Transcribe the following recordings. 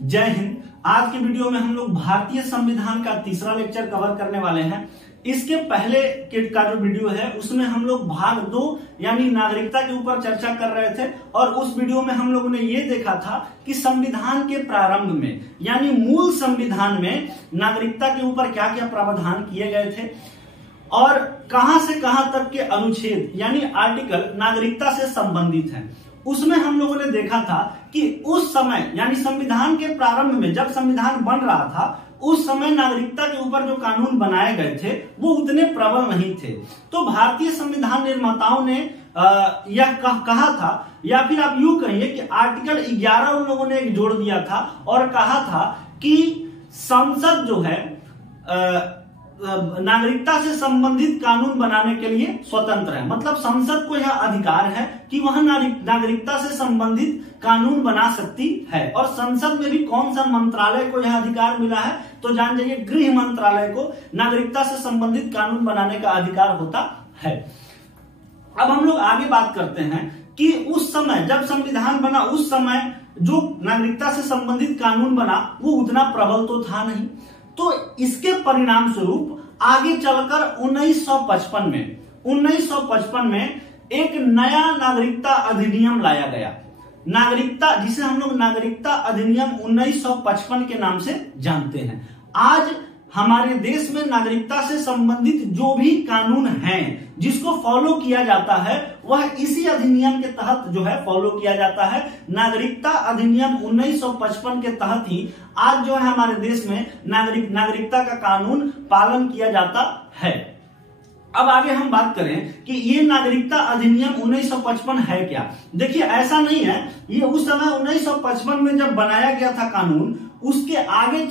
जय हिंद। आज के वीडियो में हम लोग भारतीय संविधान का तीसरा लेक्चर कवर करने वाले हैं। इसके पहले का जो वीडियो है उसमें हम लोग भाग 2 यानी नागरिकता के ऊपर चर्चा कर रहे थे और उस वीडियो में हम लोगों ने ये देखा था कि संविधान के प्रारंभ में यानी मूल संविधान में नागरिकता के ऊपर क्या क्या प्रावधान किए गए थे और कहां से कहां तक के अनुच्छेद यानी आर्टिकल नागरिकता से संबंधित हैं। उसमें हम लोगों ने देखा था कि उस समय यानी संविधान के प्रारंभ में जब संविधान बन रहा था उस समय नागरिकता के ऊपर जो कानून बनाए गए थे वो उतने प्रबल नहीं थे। तो भारतीय संविधान निर्माताओं ने यह कहा था या फिर आप यूं कहिए कि आर्टिकल 11 उन लोगों ने एक जोड़ दिया था और कहा था कि संसद जो है नागरिकता से संबंधित कानून बनाने के लिए स्वतंत्र है। मतलब संसद को यह अधिकार है कि वह नागरिकता से संबंधित कानून बना सकती है। और संसद में भी कौन सा मंत्रालय को यह अधिकार मिला है तो जान जाइए, गृह मंत्रालय को नागरिकता से संबंधित कानून बनाने का अधिकार होता है। अब हम लोग आगे बात करते हैं कि उस समय जब संविधान बना उस समय जो नागरिकता से संबंधित कानून बना वो उतना प्रबल तो था नहीं। तो इसके परिणाम स्वरूप आगे चलकर 1955 में एक नया नागरिकता अधिनियम लाया गया। नागरिकता जिसे हम लोग नागरिकता अधिनियम 1955 के नाम से जानते हैं। आज हमारे देश में नागरिकता से संबंधित जो भी कानून हैं जिसको फॉलो किया जाता है वह इसी अधिनियम के तहत जो है फॉलो किया जाता है। नागरिकता अधिनियम 1955 के तहत ही आज जो है हमारे देश में नागरिकता का कानून पालन किया जाता है। अब आगे हम बात करें कि ये नागरिकता अधिनियम 1955 है क्या। देखिए ऐसा नहीं है, ये उस समय 1955 में जब बनाया गया था कानून उससे आगे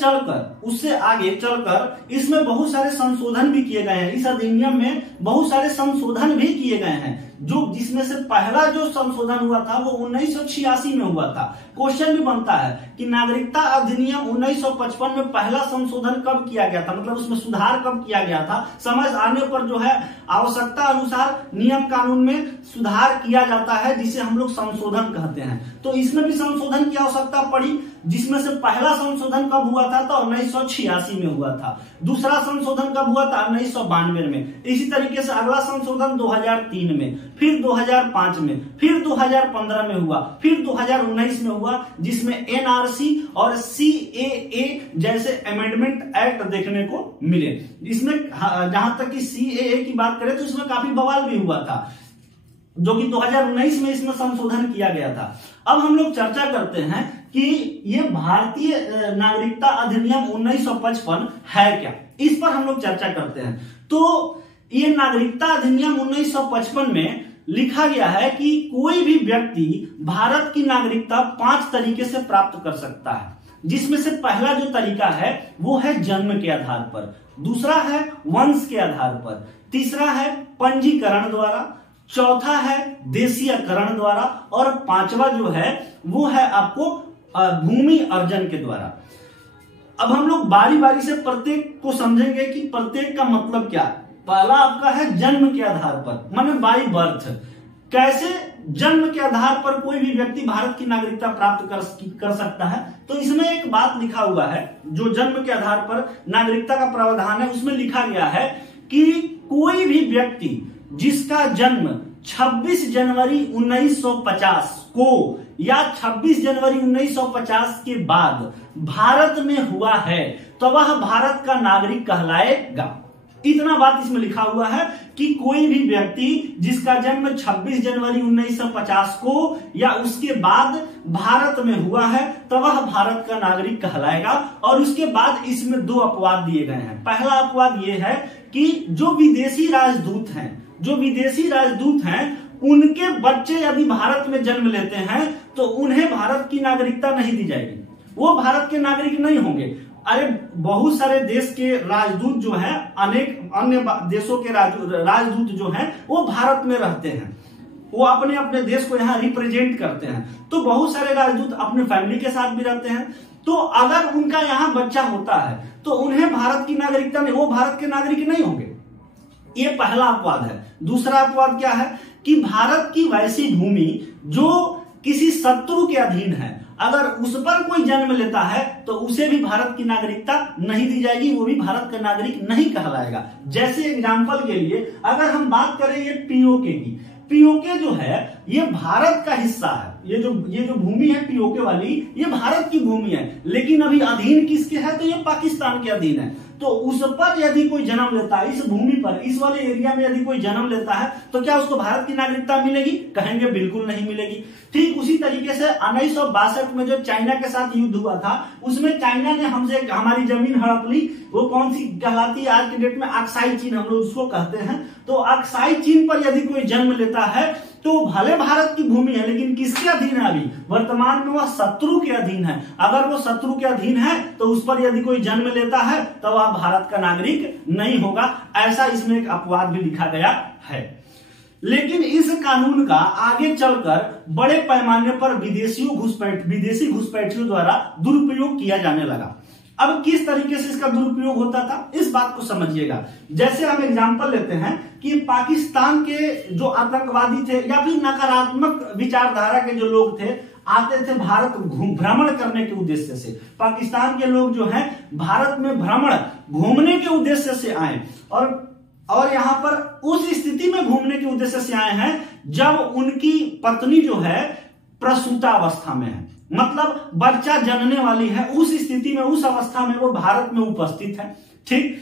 चलकर इसमें बहुत सारे संशोधन भी किए गए हैं। इस अधिनियम में बहुत सारे संशोधन भी किए गए हैं जिसमें से पहला जो संशोधन हुआ था वो 1986 में हुआ था। क्वेश्चन भी बनता है कि नागरिकता अधिनियम 1955 में पहला संशोधन कब किया गया था, मतलब उसमें सुधार कब किया गया था। समय आने पर जो है आवश्यकता अनुसार नियम कानून में सुधार किया जाता है जिसे हम लोग संशोधन कहते हैं। तो इसमें भी संशोधन की आवश्यकता पड़ी जिसमें से पहला संशोधन कब हुआ था तो 1986 में हुआ था। दूसरा संशोधन कब हुआ था 1992 में। इसी तरीके से अगला संशोधन 2003 में, फिर 2005 में, फिर 2015 में हुआ, फिर 2019 में हुआ जिसमें एनआरसी और सीएए जैसे अमेंडमेंट एक्ट देखने को मिले। इसमें जहां तक कि सीएए की बात करें तो इसमें काफी बवाल भी हुआ था जो कि 2019 में इसमें संशोधन किया गया था। अब हम लोग चर्चा करते हैं कि ये भारतीय नागरिकता अधिनियम 1955 है क्या, इस पर हम लोग चर्चा करते हैं। तो ये नागरिकता अधिनियम 1955 में लिखा गया है कि कोई भी व्यक्ति भारत की नागरिकता 5 तरीके से प्राप्त कर सकता है, जिसमें से पहला जो तरीका है वो है जन्म के आधार पर, दूसरा है वंश के आधार पर, तीसरा है पंजीकरण द्वारा, चौथा है देशीयकरण द्वारा और पांचवा जो है वो है आपको भूमि अर्जन के द्वारा। अब हम लोग बारी बारी से प्रत्येक को समझेंगे कि प्रत्येक का मतलब क्या है। पहला आपका है जन्म के आधार पर, माने बाय बर्थ। कैसे जन्म के आधार पर कोई भी व्यक्ति भारत की नागरिकता प्राप्त कर सकता है, तो इसमें एक बात लिखा हुआ है जो जन्म के आधार पर नागरिकता का प्रावधान है। उसमें लिखा गया है कि कोई भी व्यक्ति जिसका जन्म 26 जनवरी 1950 को या 26 जनवरी 1950 के बाद भारत में हुआ है तो वह भारत का नागरिक कहलाएगा। इतना बात इसमें लिखा हुआ है कि कोई भी व्यक्ति जिसका जन्म 26 जनवरी 1950 को या उसके बाद भारत में हुआ है तो वह भारत का नागरिक कहलाएगा। और उसके बाद इसमें 2 अपवाद दिए गए हैं। पहला अपवाद यह है कि जो विदेशी राजदूत हैं उनके बच्चे यदि भारत में जन्म लेते हैं तो उन्हें भारत की नागरिकता नहीं दी जाएगी, वो भारत के नागरिक नहीं होंगे। अरे बहुत सारे देश के राजदूत जो हैं, अनेक अन्य देशों के राजदूत जो हैं वो भारत में रहते हैं, वो अपने अपने देश को यहाँ रिप्रेजेंट करते हैं। तो बहुत सारे राजदूत अपने फैमिली के साथ भी रहते हैं। तो अगर उनका यहाँ बच्चा होता है तो उन्हें भारत की नागरिकता नहीं, वो भारत के नागरिक नहीं होंगे। ये पहला अपवाद है। दूसरा अपवाद क्या है कि भारत की वैसी भूमि जो किसी शत्रु के अधीन है अगर उस पर कोई जन्म लेता है तो उसे भी भारत की नागरिकता नहीं दी जाएगी, वो भी भारत का नागरिक नहीं कहलाएगा। जैसे एग्जाम्पल के लिए अगर हम बात करें ये पीओके की, पीओके जो है ये भारत का हिस्सा है, ये जो भूमि है पीओके वाली, ये भारत की भूमि है, लेकिन अभी अधीन किसके है, तो ये पाकिस्तान के अधीन है। तो उस पर यदि कोई जन्म लेता है, इस भूमि पर, इस वाले एरिया में यदि कोई जन्म लेता है तो क्या उसको भारत की नागरिकता मिलेगी? कहेंगे बिल्कुल नहीं मिलेगी। ठीक उसी तरीके से 1962 में जो चाइना के साथ युद्ध हुआ था, उसमें चाइना ने हमसे हमारी जमीन हड़प ली। वो कौन सी कहलाती है आज के डेट में? अक्साई चीन हम लोग उसको कहते हैं। तो अक्साई चीन पर यदि कोई जन्म लेता है तो भले भारत की भूमि है, लेकिन किसके अधीन है? अभी वर्तमान में वह शत्रु के अधीन है। अगर वो शत्रु के अधीन है तो उस पर यदि कोई जन्म लेता है तो वह भारत का नागरिक नहीं होगा। ऐसा इसमें एक अपवाद भी लिखा गया है। लेकिन इस कानून का आगे चलकर बड़े पैमाने पर विदेशी घुसपैठियों द्वारा दुरुपयोग किया जाने लगा। अब किस तरीके से इसका दुरुपयोग होता था, इस बात को समझिएगा। जैसे हम एग्जांपल लेते हैं कि पाकिस्तान के जो आतंकवादी थे या फिर नकारात्मक विचारधारा के जो लोग थे, आते थे भारत भ्रमण करने के उद्देश्य से। पाकिस्तान के लोग जो हैं भारत में भ्रमण घूमने के उद्देश्य से आए और यहाँ पर उस स्थिति में घूमने के उद्देश्य से आए हैं जब उनकी पत्नी जो है प्रसूतावस्था में है, मतलब बच्चा जनने वाली है। उस स्थिति में, उस अवस्था में वो भारत में उपस्थित है। ठीक,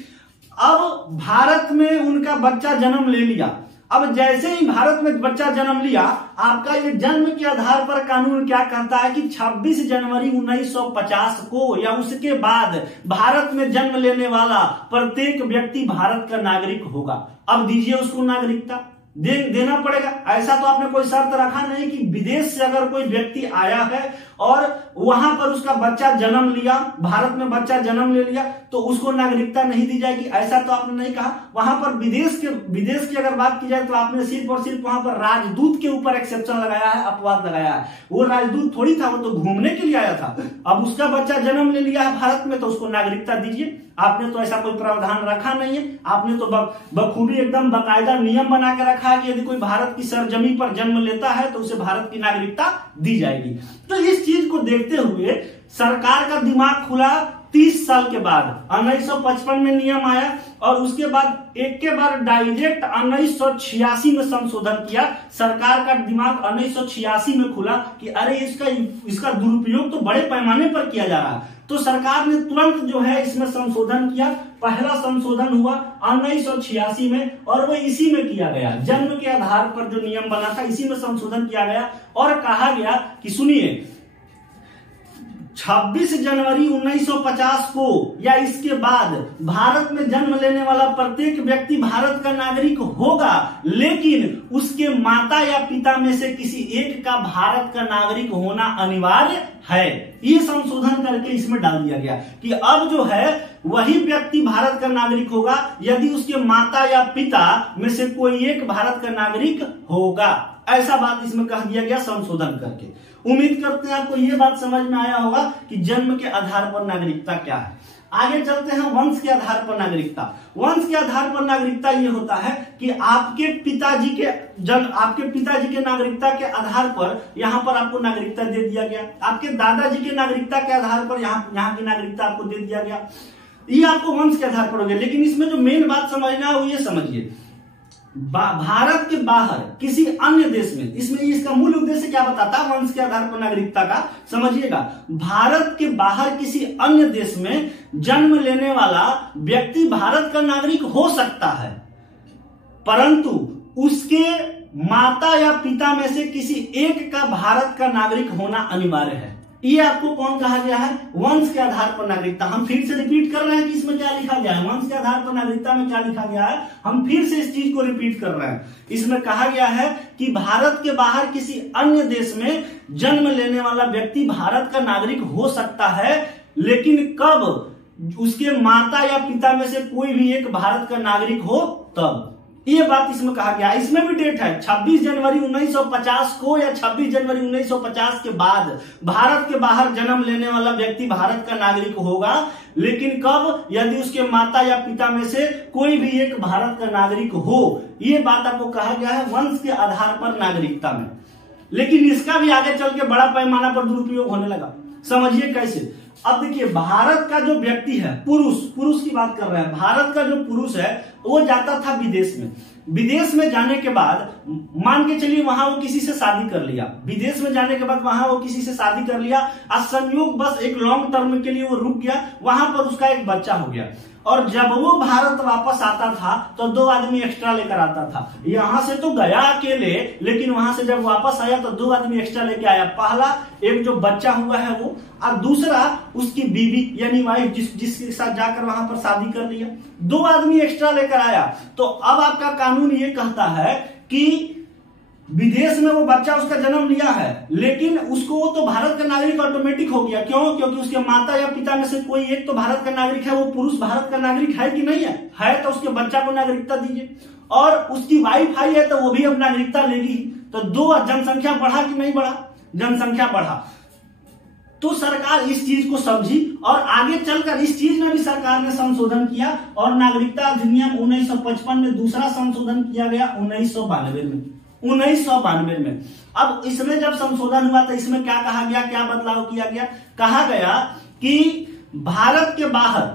अब भारत में उनका बच्चा जन्म ले लिया। अब जैसे ही भारत में बच्चा जन्म लिया, आपका ये जन्म के आधार पर कानून क्या कहता है कि 26 जनवरी 1950 को या उसके बाद भारत में जन्म लेने वाला प्रत्येक व्यक्ति भारत का नागरिक होगा। अब दीजिए उसको नागरिकता देना पड़ेगा। ऐसा तो आपने कोई शर्त रखा नहीं कि विदेश से अगर कोई व्यक्ति आया है और वहां पर उसका बच्चा जन्म लिया, भारत में बच्चा जन्म ले लिया, तो उसको नागरिकता नहीं दी जाएगी, ऐसा तो आपने नहीं कहा। वहां पर विदेश की अगर बात की जाए तो आपने सिर्फ और सिर्फ वहां पर राजदूत के ऊपर एक्सेप्शन लगाया है, अपवाद लगाया है। वो राजदूत थोड़ी था, वो तो घूमने के लिए आया था। अब उसका बच्चा जन्म ले लिया है भारत में तो उसको नागरिकता दीजिए। आपने तो ऐसा कोई प्रावधान रखा नहीं है। आपने तो बखूबी एकदम बाकायदा नियम बना के रखा है कि यदि कोई भारत की सरजमी पर जन्म लेता है तो उसे भारत की नागरिकता दी जाएगी। तो इस चीज को देखते हुए सरकार का दिमाग खुला। 30 साल के बाद 1955 में नियम आया और उसके बाद एक के बाद डायरेक्ट 1986 में संशोधन किया। सरकार का दिमाग 1986 में खुला कि अरे इसका दुरुपयोग तो बड़े पैमाने पर किया जा रहा है। तो सरकार ने तुरंत जो है इसमें संशोधन किया। पहला संशोधन हुआ 1986 में और वो इसी में किया गया, जन्म के आधार पर जो नियम बना था इसी में संशोधन किया गया और कहा गया कि सुनिए, 26 जनवरी 1950 को या इसके बाद भारत में जन्म लेने वाला प्रत्येक व्यक्ति भारत का नागरिक होगा, लेकिन उसके माता या पिता में से किसी एक का भारत का नागरिक होना अनिवार्य है। ये संशोधन करके इसमें डाल दिया गया कि अब जो है वही व्यक्ति भारत का नागरिक होगा यदि उसके माता या पिता में से कोई एक भारत का नागरिक होगा। ऐसा बात इसमें कह दिया गया संशोधन करके। उम्मीद करते हैं आपको ये बात समझ में आया होगा कि जन्म के आधार पर नागरिकता क्या है। आगे चलते हैं वंश के आधार पर नागरिकता। वंश के आधार पर नागरिकता ये होता है कि आपके पिताजी के नागरिकता के आधार पर यहाँ पर आपको नागरिकता दे दिया गया। आपके दादाजी के नागरिकता के आधार पर यहाँ की नागरिकता आपको दे दिया गया। ये आपको वंश के आधार पर हो गया। लेकिन इसमें जो मेन बात समझना है वो ये समझिए, भारत के बाहर किसी अन्य देश में, इसमें इसका मूल उद्देश्य क्या बताता है वंश के आधार पर नागरिकता का, समझिएगा। भारत के बाहर किसी अन्य देश में जन्म लेने वाला व्यक्ति भारत का नागरिक हो सकता है, परंतु उसके माता या पिता में से किसी एक का भारत का नागरिक होना अनिवार्य है। ये आपको कौन कहा गया है? वंश के आधार पर नागरिकता। हम फिर से रिपीट कर रहे हैं कि इसमें क्या लिखा गया है, वंश के आधार पर नागरिकता में क्या लिखा गया है। हम फिर से इस चीज को रिपीट कर रहे हैं। इसमें कहा गया है कि भारत के बाहर किसी अन्य देश में जन्म लेने वाला व्यक्ति भारत का नागरिक हो सकता है, लेकिन कब? उसके माता या पिता में से कोई भी एक भारत का नागरिक हो तब। ये बात इसमें कहा गया। इसमें भी डेट है 26 जनवरी 1950 को या 26 जनवरी 1950 के बाद भारत के बाहर जन्म लेने वाला व्यक्ति भारत का नागरिक होगा, लेकिन कब? यदि उसके माता या पिता में से कोई भी एक भारत का नागरिक हो। ये बात आपको कहा गया है वंश के आधार पर नागरिकता में। लेकिन इसका भी आगे चल के बड़ा पैमाना पर दुरुपयोग होने लगा। समझिए कैसे। अब देखिए, भारत का जो व्यक्ति है, पुरुष की बात कर रहे हैं, भारत का जो पुरुष है वो जाता था विदेश में। विदेश में जाने के बाद मान के चलिए वहां वो किसी से शादी कर लिया, विदेश में जाने के बाद वहां वो किसी से शादी कर लिया, और संयोग बस एक लॉन्ग टर्म के लिए वो रुक गया, वहां पर उसका एक बच्चा हो गया, और जब वो भारत वापस आता था तो 2 आदमी एक्स्ट्रा लेकर आता था। यहां से तो गया अकेले, लेकिन वहां से जब वापस आया तो 2 आदमी एक्स्ट्रा लेके आया। पहला एक जो बच्चा हुआ है वो, और दूसरा उसकी बीवी यानी वाइफ जिसके साथ जाकर वहां पर शादी कर लिया, 2 आदमी एक्स्ट्रा लेकर आया। तो अब आपका कानून ये कहता है कि विदेश में वो बच्चा उसका जन्म लिया है, लेकिन उसको वो तो भारत का नागरिक ऑटोमेटिक हो गया। क्यों? क्योंकि उसके माता या पिता में से कोई एक तो भारत का नागरिक है। वो पुरुष भारत का नागरिक है कि नहीं है तो उसके बच्चा को नागरिकता दीजिए, और उसकी वाइफ आई है तो वो भी अब नागरिकता लेगी। तो 2 जनसंख्या बढ़ा कि नहीं बढ़ा? जनसंख्या बढ़ा। तो सरकार इस चीज को समझी और आगे चलकर इस चीज में भी सरकार ने संशोधन किया, और नागरिकता अधिनियम 1955 में दूसरा संशोधन किया गया 1992 में। अब इसमें जब संशोधन हुआ तो इसमें क्या कहा गया, क्या बदलाव किया गया? कहा गया कि भारत के बाहर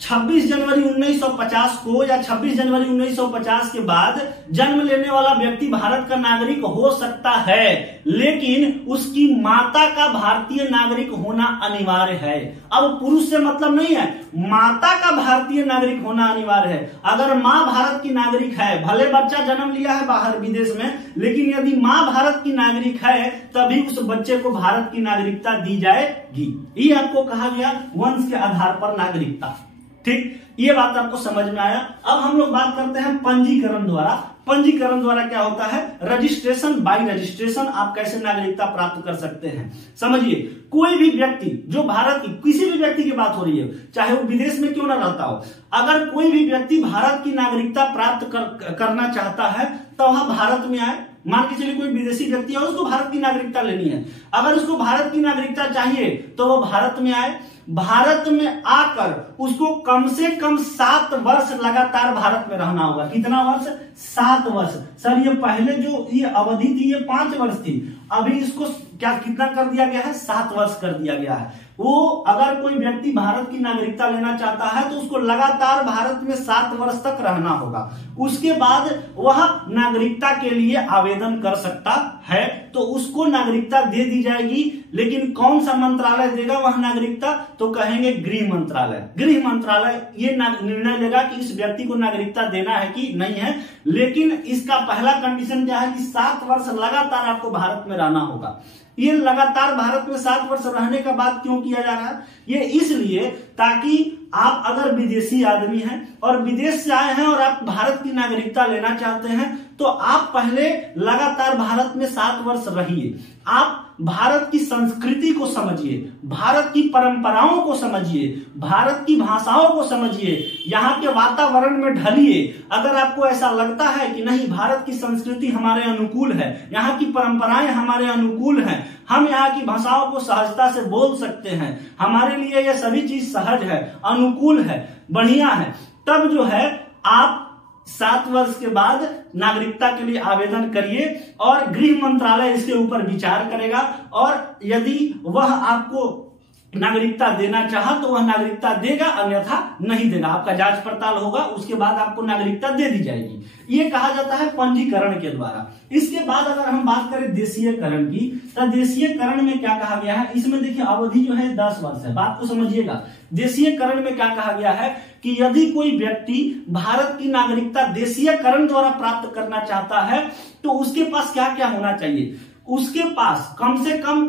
26 जनवरी 1950 को या 26 जनवरी 1950 के बाद जन्म लेने वाला व्यक्ति भारत का नागरिक हो सकता है, लेकिन उसकी माता का भारतीय नागरिक होना अनिवार्य है। अब पुरुष से मतलब नहीं है, माता का भारतीय नागरिक होना अनिवार्य है। अगर माँ भारत की नागरिक है, भले बच्चा जन्म लिया है बाहर विदेश में, लेकिन यदि माँ भारत की नागरिक है तभी उस बच्चे को भारत की नागरिकता दी जाएगी। ये आपको कहा गया वंश के आधार पर नागरिकता। ठीक, ये बात आपको समझ में आया। अब हम लोग बात करते हैं पंजीकरण द्वारा। पंजीकरण द्वारा क्या होता है? रजिस्ट्रेशन बाय रजिस्ट्रेशन आप कैसे नागरिकता प्राप्त कर सकते हैं। समझिए, कोई भी व्यक्ति जो भारत की, किसी भी व्यक्ति की बात हो रही है, चाहे वो विदेश में क्यों ना रहता हो, अगर कोई भी व्यक्ति भारत की नागरिकता प्राप्त करना चाहता है तो वह भारत में आए। मान के चलिए कोई विदेशी व्यक्ति है, उसको भारत की नागरिकता लेनी है, अगर उसको भारत की नागरिकता चाहिए तो वो भारत में आए। भारत में आकर उसको कम से कम 7 वर्ष लगातार भारत में रहना होगा। कितना वर्ष? 7 वर्ष। सर ये पहले जो ये अवधि थी ये 5 वर्ष थी, अभी इसको क्या कितना कर दिया गया है? 7 वर्ष कर दिया गया है। वो अगर कोई व्यक्ति भारत की नागरिकता लेना चाहता है तो उसको लगातार भारत में 7 वर्ष तक रहना होगा। उसके बाद वह नागरिकता के लिए आवेदन कर सकता है, तो उसको नागरिकता दे दी जाएगी। लेकिन कौन सा मंत्रालय देगा वह नागरिकता? तो कहेंगे गृह मंत्रालय। गृह मंत्रालय ये निर्णय लेगा कि इस व्यक्ति को नागरिकता देना है कि नहीं है। लेकिन इसका पहला कंडीशन क्या है कि 7 वर्ष लगातार आपको भारत में रहना होगा। ये लगातार भारत में 7 वर्ष रहने का बात क्यों किया जा रहा है? ये इसलिए ताकि आप अगर विदेशी आदमी हैं और विदेश से आए हैं और आप भारत की नागरिकता लेना चाहते हैं तो आप पहले लगातार भारत में 7 वर्ष रहिए। आप भारत की संस्कृति को समझिए, भारत की परंपराओं को समझिए, भारत की भाषाओं को समझिए, यहाँ के वातावरण में ढलिए। अगर आपको ऐसा लगता है कि नहीं भारत की संस्कृति हमारे अनुकूल है, यहाँ की परंपराएं हमारे अनुकूल हैं, हम यहाँ की भाषाओं को सहजता से बोल सकते हैं, हमारे लिए यह सभी चीज सहज है, अनुकूल है, बढ़िया है, तब जो है आप 7 वर्ष के बाद नागरिकता के लिए आवेदन करिए और गृह मंत्रालय इसके ऊपर विचार करेगा। और यदि वह आपको नागरिकता देना चाहा तो वह नागरिकता देगा, अन्यथा नहीं देगा। आपका जांच पड़ताल होगा, उसके बाद आपको नागरिकता दे दी जाएगी। ये कहा जाता है पंजीकरण के द्वारा। इसके बाद अगर हम बात करें देशीयकरण की, तो देशीयकरण में क्या कहा गया है? इसमें देखिए अवधि जो है 10 वर्ष है। बात को समझिएगा। देशीयकरण में क्या कहा गया है कि यदि कोई व्यक्ति भारत की नागरिकता देशीयकरण द्वारा प्राप्त करना चाहता है तो उसके पास क्या क्या होना चाहिए? उसके पास कम से कम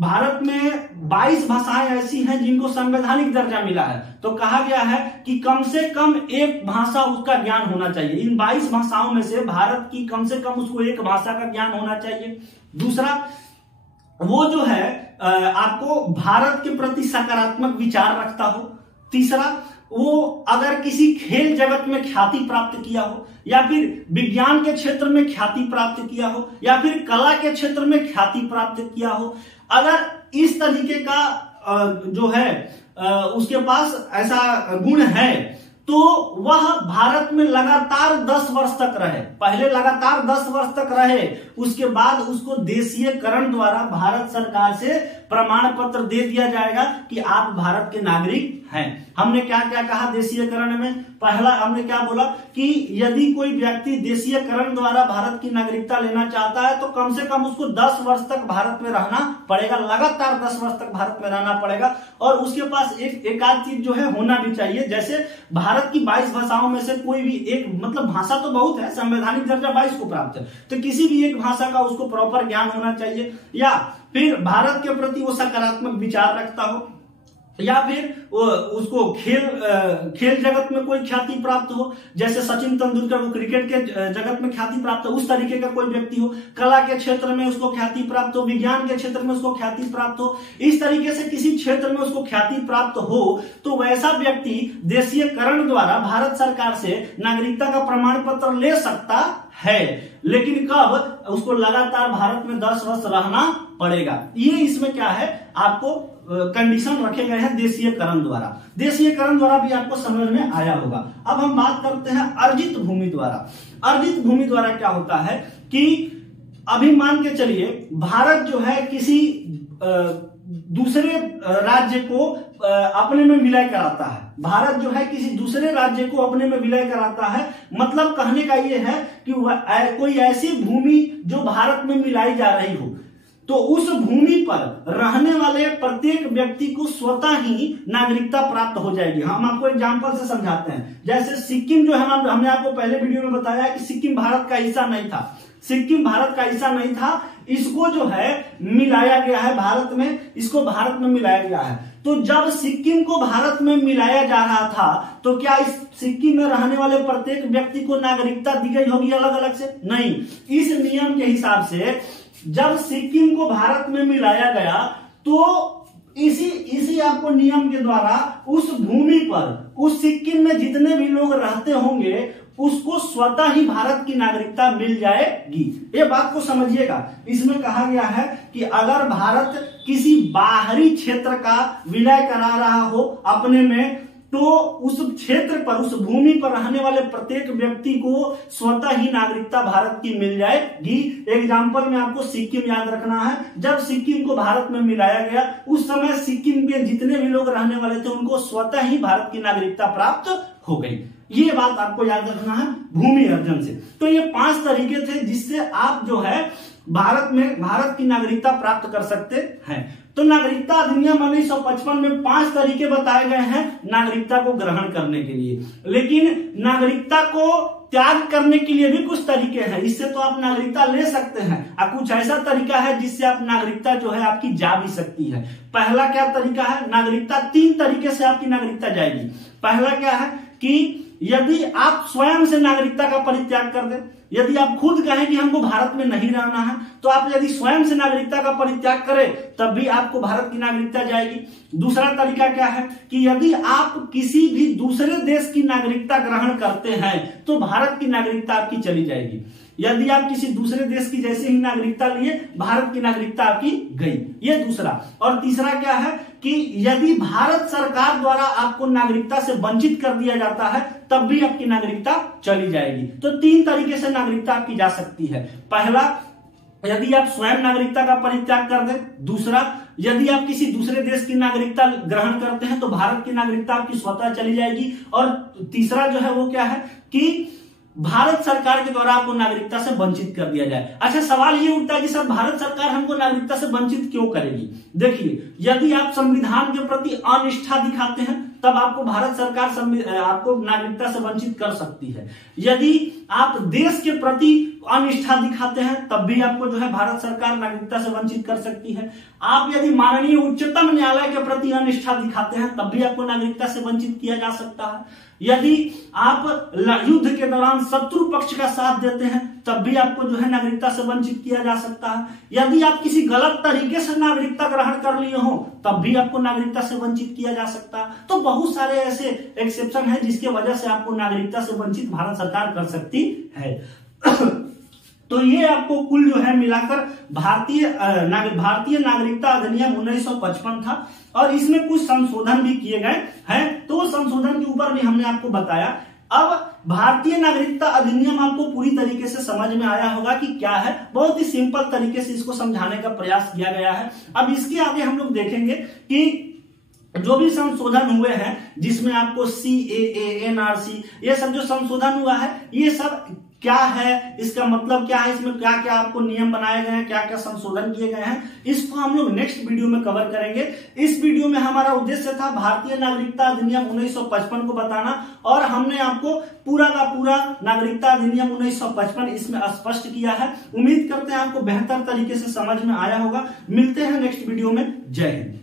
भारत में 22 भाषाएं ऐसी हैं जिनको संवैधानिक दर्जा मिला है, तो कहा गया है कि कम से कम एक भाषा उसका ज्ञान होना चाहिए। इन 22 भाषाओं में से भारत की कम से कम उसको एक भाषा का ज्ञान होना चाहिए। दूसरा, वो जो है आपको भारत के प्रति सकारात्मक विचार रखता हो। तीसरा, वो अगर किसी खेल जगत में ख्याति प्राप्त किया हो, या फिर विज्ञान के क्षेत्र में ख्याति प्राप्त किया हो, या फिर कला के क्षेत्र में ख्याति प्राप्त किया हो, अगर इस तरीके का जो है उसके पास ऐसा गुण है तो वह भारत में लगातार 10 वर्ष तक रहे, पहले लगातार 10 वर्ष तक रहे, उसके बाद उसको देशीयकरण द्वारा भारत सरकार से प्रमाण पत्र दे दिया जाएगा कि आप भारत के नागरिक हैं। हमने क्या क्या कहा देशीयकरण में? पहला हमने क्या बोला कि यदि कोई व्यक्ति देशीयकरण द्वारा भारत की नागरिकता लेना चाहता है तो कम से कम उसको 10 वर्ष तक भारत में रहना पड़ेगा, लगातार 10 वर्ष तक भारत में रहना पड़ेगा, और उसके पास एक आध चीज जो है होना भी चाहिए, जैसे भारत की 22 भाषाओं में से कोई भी एक, मतलब भाषा तो बहुत है, संवैधानिक दर्जा 22 को प्राप्त है, तो किसी भी एक भाषा का उसको प्रॉपर ज्ञान होना चाहिए, या फिर भारत के प्रति वो सकारात्मक विचार रखता हो, या फिर उसको खेल जगत में कोई ख्याति प्राप्त हो, जैसे सचिन तेंदुलकर को क्रिकेट के जगत में ख्याति प्राप्त हो, उस तरीके का कोई व्यक्ति हो, कला के क्षेत्र में उसको ख्याति प्राप्त हो, विज्ञान के क्षेत्र में उसको ख्याति प्राप्त हो, इस तरीके से किसी क्षेत्र में उसको ख्याति प्राप्त हो, तो वैसा व्यक्ति देशीयकरण द्वारा भारत सरकार से नागरिकता का प्रमाण पत्र ले सकता है। लेकिन कब? उसको लगातार भारत में 10 वर्ष रहना पड़ेगा। ये इसमें क्या है, आपको कंडीशन रखे गए हैं देशीयकरण द्वारा। देशीयकरण द्वारा भी आपको समझ में आया होगा। अब हम बात करते हैं अर्जित भूमि द्वारा। अर्जित भूमि द्वारा क्या होता है कि अभी मान के चलिए भारत जो है किसी दूसरे राज्य को अपने में विलय कराता है, भारत जो है किसी दूसरे राज्य को अपने में विलय कराता है, मतलब कहने का ये है कि कोई ऐसी भूमि जो भारत में मिलाई जा रही हो, तो उस भूमि पर रहने वाले प्रत्येक व्यक्ति को स्वतः ही नागरिकता प्राप्त हो जाएगी। हम आपको एग्जांपल से समझाते हैं। जैसे सिक्किम जो है, हमने आपको पहले वीडियो में बताया कि सिक्किम भारत का हिस्सा नहीं था, सिक्किम भारत का हिस्सा नहीं था, इसको जो है मिलाया गया है भारत में, इसको भारत में मिलाया गया है। तो जब सिक्किम को भारत में मिलाया जा रहा था तो क्या इस सिक्किम में रहने वाले प्रत्येक व्यक्ति को नागरिकता दी गई होगी अलग अलग से? नहीं। इस नियम के हिसाब से जब सिक्किम को भारत में मिलाया गया तो इसी आपको नियम के द्वारा उस भूमि पर, उस सिक्किम में जितने भी लोग रहते होंगे उसको स्वतः ही भारत की नागरिकता मिल जाएगी। ये बात को समझिएगा। इसमें कहा गया है कि अगर भारत किसी बाहरी क्षेत्र का विलय करा रहा हो अपने में, तो उस क्षेत्र पर, उस भूमि पर रहने वाले प्रत्येक व्यक्ति को स्वतः ही नागरिकता भारत की मिल जाएगी। एग्जाम्पल में आपको सिक्किम याद रखना है। जब सिक्किम को भारत में मिलाया गया उस समय सिक्किम के जितने भी लोग रहने वाले थे उनको स्वतः ही भारत की नागरिकता प्राप्त हो गई। ये बात आपको याद रखना है भूमि अर्जन से। तो ये 5 तरीके थे जिससे आप जो है भारत की नागरिकता प्राप्त कर सकते हैं। तो नागरिकता अधिनियम 1955 में 5 तरीके बताए गए हैं नागरिकता को ग्रहण करने के लिए, लेकिन नागरिकता को त्याग करने के लिए भी कुछ तरीके हैं। इससे तो आप नागरिकता ले सकते हैं, और कुछ ऐसा तरीका है जिससे आप नागरिकता जो है आपकी जा भी सकती है। पहला क्या तरीका है? नागरिकता 3 तरीके से आपकी नागरिकता जाएगी। पहला क्या है कि यदि आप स्वयं से नागरिकता का परित्याग कर दें, यदि आप खुद कहें कि हमको भारत में नहीं रहना है, तो आप यदि स्वयं से नागरिकता का परित्याग करें तब भी आपको भारत की नागरिकता जाएगी। दूसरा तरीका क्या है कि यदि आप किसी भी दूसरे देश की नागरिकता ग्रहण करते हैं तो भारत की नागरिकता आपकी चली जाएगी। यदि आप किसी दूसरे देश की जैसे ही नागरिकता लिए, भारत की नागरिकता आपकी गई। ये दूसरा। और तीसरा क्या है कि यदि भारत सरकार द्वारा आपको नागरिकता से वंचित कर दिया जाता है तब भी आपकी नागरिकता चली जाएगी। तो 3 तरीके से नागरिकता आपकी जा सकती है। पहला, यदि आप स्वयं नागरिकता का परित्याग कर दें। दूसरा, यदि आप किसी दूसरे देश की नागरिकता ग्रहण करते हैं तो भारत की नागरिकता आपकी स्वतः चली जाएगी। और तीसरा जो है वो क्या है कि भारत सरकार के द्वारा आपको नागरिकता से वंचित कर दिया जाए। अच्छा, सवाल ये उठता है कि सर भारत सरकार हमको नागरिकता से वंचित क्यों करेगी? देखिए, यदि आप संविधान के प्रति अनिष्ठा दिखाते हैं तब आपको भारत सरकार आपको नागरिकता से वंचित कर सकती है। यदि आप देश के प्रति अनिष्ठा दिखाते हैं तब भी आपको जो है भारत सरकार नागरिकता से वंचित कर सकती है। आप यदि माननीय उच्चतम न्यायालय के प्रति अनिष्ठा दिखाते हैं तब भी आपको नागरिकता से वंचित किया जा सकता है। यदि आप युद्ध के दौरान शत्रु पक्ष का साथ देते हैं तब भी आपको जो है नागरिकता से वंचित किया जा सकता है। यदि आप किसी गलत तरीके से नागरिकता ग्रहण कर लिए हो तब भी आपको नागरिकता से वंचित किया जा सकता है। तो बहुत सारे ऐसे एक्सेप्शन है जिसके वजह से आपको नागरिकता से वंचित भारत सरकार कर सकती है। तो ये आपको कुल जो है मिलाकर भारतीय नागरिकता अधिनियम 1955 था। और इसमें कुछ संशोधन भी किए गए हैं, तो संशोधन के ऊपर भी हमने आपको बताया। अब भारतीय नागरिकता अधिनियम आपको पूरी तरीके से समझ में आया होगा कि क्या है, बहुत ही सिंपल तरीके से इसको समझाने का प्रयास किया गया है। अब इसके आगे हम लोग देखेंगे कि जो भी संशोधन हुए हैं, जिसमें आपको CAA, NRC, ये सब जो संशोधन हुआ है, ये सब क्या है, इसका मतलब क्या है, इसमें क्या क्या आपको नियम बनाए गए हैं, क्या क्या संशोधन किए गए हैं, इसको हम लोग नेक्स्ट वीडियो में कवर करेंगे। इस वीडियो में हमारा उद्देश्य था भारतीय नागरिकता अधिनियम 1955 को बताना, और हमने आपको पूरा का पूरा नागरिकता अधिनियम 1955 इसमें स्पष्ट किया है। उम्मीद करते हैं आपको बेहतर तरीके से समझ में आया होगा। मिलते हैं नेक्स्ट वीडियो में। जय हिंद।